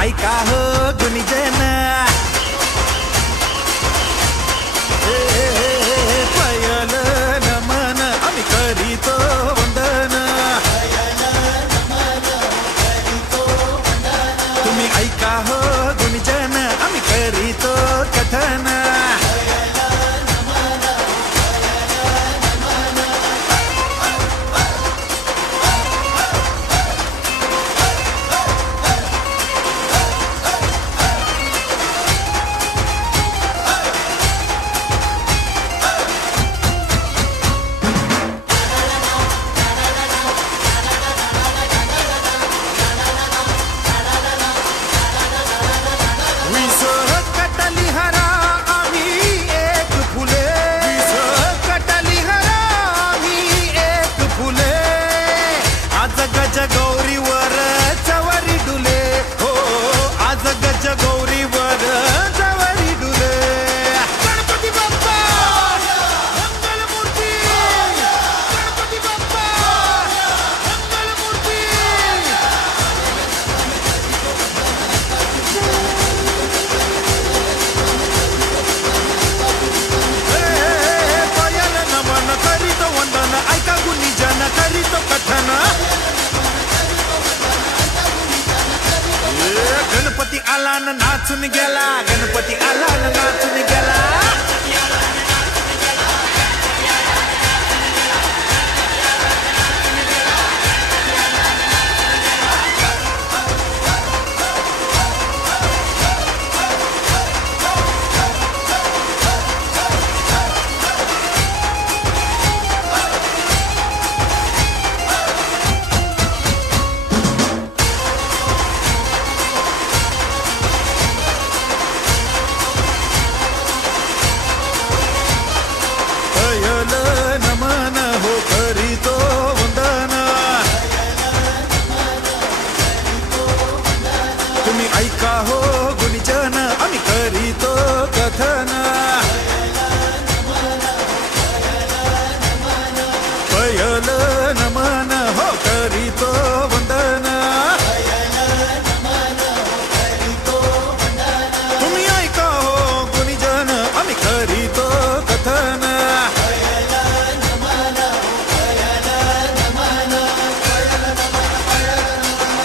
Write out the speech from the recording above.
ऐका हो गुणीजन पयल नमन आम्ही करीतो वंदन तुम्ही ऐका हो गुणीजन आम्ही करीतो कथन गौरीवर चवरी डुले हो आज गज गौरीवर चवरी डुले गणपती बाप्पा मंगल मूर्ती गणपती बाप्पा मंगल मूर्ती पयल नमन करीतो वंदन ऐका गुणीजन करीतो कथन गणपती आला न नाचून गेला गणपती आला न नाचून गेला ऐका हो गुणीजन आम्ही करीतो कथन